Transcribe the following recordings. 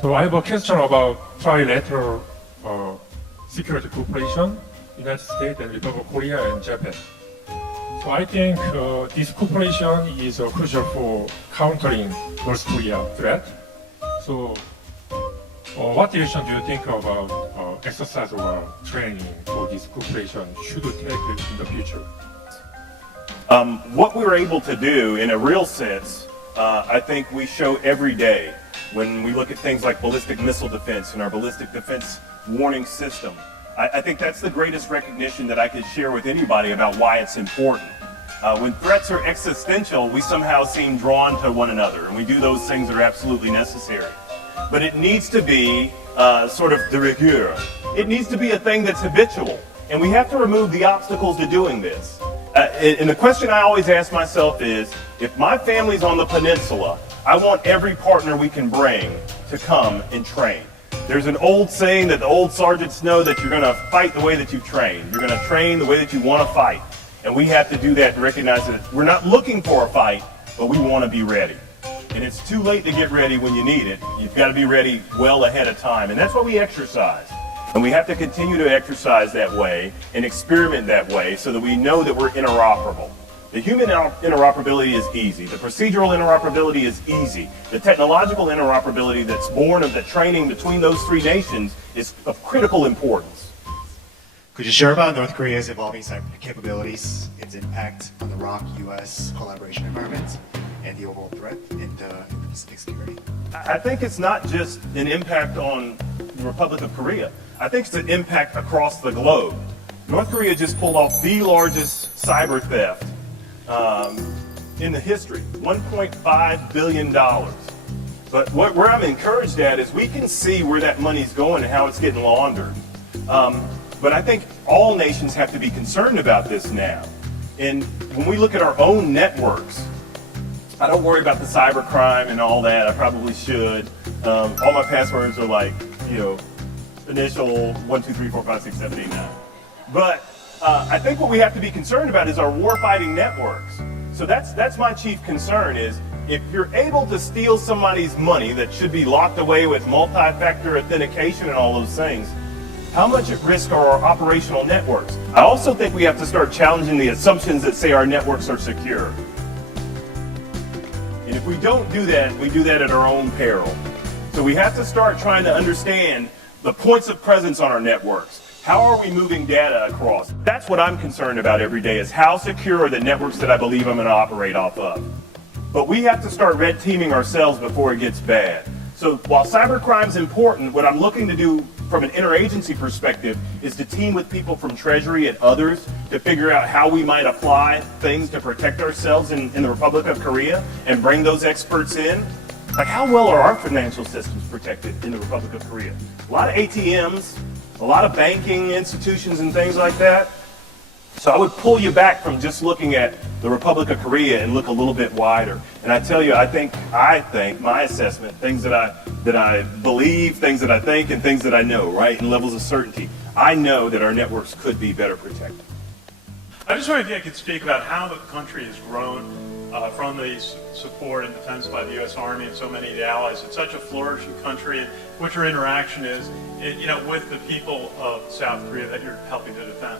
So I have a question about Trilateral security cooperation, United States and Republic of Korea and Japan. So I think this cooperation is crucial for countering North Korea threat. So what direction do you think about exercise or training for this cooperation should take in the future? What we're able to do in a real sense, I think we show every day when we look at things like ballistic missile defense and our ballistic defense warning system. I think that's the greatest recognition that I could share with anybody about why it's important. When threats are existential, we somehow seem drawn to one another, and we do those things that are absolutely necessary. But it needs to be sort of de rigueur. It needs to be a thing that's habitual, and we have to remove the obstacles to doing this. And the question I always ask myself is, if my family's on the peninsula, I want every partner we can bring to come and train. There's an old saying that the old sergeants know that you're going to fight the way that you train. You're going to train the way that you want to fight. And we have to do that to recognize that we're not looking for a fight, but we want to be ready. And it's too late to get ready when you need it. You've got to be ready well ahead of time. And that's why we exercise. And we have to continue to exercise that way and experiment that way so that we know that we're interoperable. The human interoperability is easy. The procedural interoperability is easy. The technological interoperability that's born of the training between those three nations is of critical importance. Could you share about North Korea's evolving cyber capabilities, its impact on the ROK-US collaboration environment, and the overall threat in the Pacific security? I think it's not just an impact on the Republic of Korea. I think it's an impact across the globe. North Korea just pulled off the largest cyber theft in the history, $1.5 billion. But where I'm encouraged at is we can see where that money's going and how it's getting laundered. But I think all nations have to be concerned about this now. And when we look at our own networks, I don't worry about the cyber crime and all that. I probably should. All my passwords are like, initial 1, 2, 3, 4, 5, 6, 7, 8, 9. But I think what we have to be concerned about is our warfighting networks. So that's my chief concern is if you're able to steal somebody's money that should be locked away with multi-factor authentication and all those things, how much at risk are our operational networks? I also think we have to start challenging the assumptions that say our networks are secure. And if we don't do that, we do that at our own peril. So we have to start trying to understand the points of presence on our networks. How are we moving data across? That's what I'm concerned about every day is how secure are the networks that I believe I'm going to operate off of. But we have to start red teaming ourselves before it gets bad. So while cybercrime is important, what I'm looking to do from an interagency perspective is to team with people from Treasury and others to figure out how we might apply things to protect ourselves in the Republic of Korea and bring those experts in. Like how well are our financial systems protected in the Republic of Korea? A lot of ATMs, a lot of banking institutions and things like that. So I would pull you back from just looking at the Republic of Korea and look a little bit wider. And I tell you, I think my assessment, things that I believe, things that I think, and things that I know, right, and levels of certainty, I know that our networks could be better protected. I just wondered if you could speak about how the country has grown from the support and defense by the U.S. Army and so many of the allies. It's such a flourishing country, and what your interaction is, with the people of South Korea that you're helping to defend.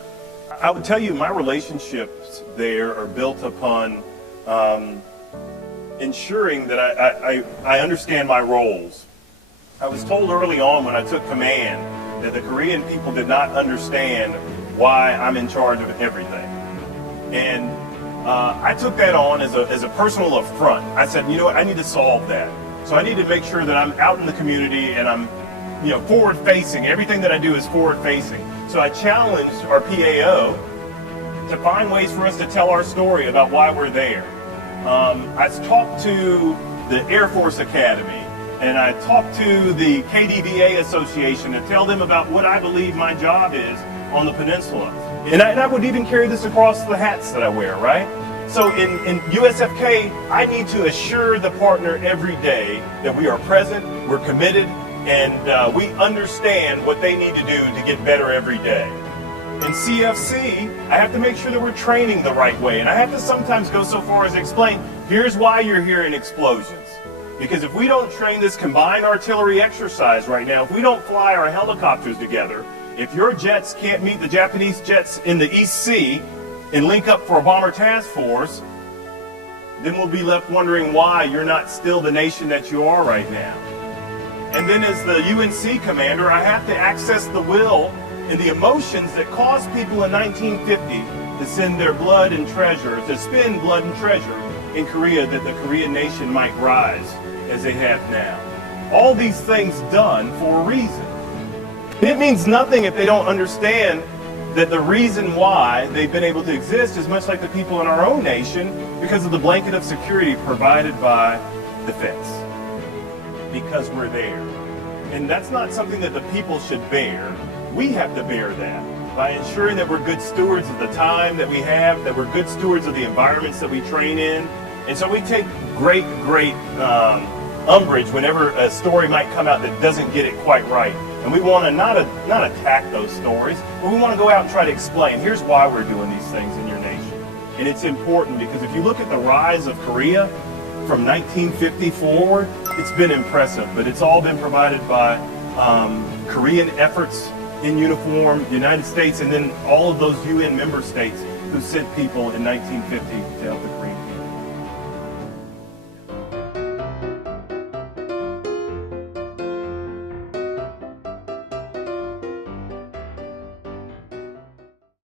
I would tell you my relationships there are built upon ensuring that I understand my roles. I was told early on when I took command that the Korean people did not understand why I'm in charge of everything. And I took that on as a personal affront. I said, you know what, I need to solve that. So I need to make sure that I'm out in the community and I'm forward-facing. Everything that I do is forward-facing. So I challenged our PAO to find ways for us to tell our story about why we're there. I talked to the Air Force Academy, and I talked to the KDVA Association to tell them about what I believe my job is on the peninsula. And I would even carry this across the hats that I wear, right? So in USFK, I need to assure the partner every day that we are present, we're committed, and we understand what they need to do to get better every day. In CFC, I have to make sure that we're training the right way, and I have to sometimes go so far as to explain, here's why you're hearing explosions. Because if we don't train this combined artillery exercise right now, if we don't fly our helicopters together, if your jets can't meet the Japanese jets in the East Sea and link up for a bomber task force, then we'll be left wondering why you're not still the nation that you are right now. And then as the UNC commander, I have to access the will and the emotions that caused people in 1950 to send their blood and treasure, to spend blood and treasure in Korea, that the Korean nation might rise as they have now. All these things done for a reason. It means nothing if they don't understand that the reason why they've been able to exist is much like the people in our own nation, because of the blanket of security provided by defense. Because we're there. And that's not something that the people should bear. We have to bear that by ensuring that we're good stewards of the time that we have, that we're good stewards of the environments that we train in. And so we take great umbrage whenever a story might come out that doesn't get it quite right. And we want to not attack those stories, but we want to go out and try to explain, here's why we're doing these things in your nation. And it's important because if you look at the rise of Korea from 1950 forward, it's been impressive, but it's all been provided by Korean efforts in uniform, the United States, and then all of those UN member states who sent people in 1950 to help the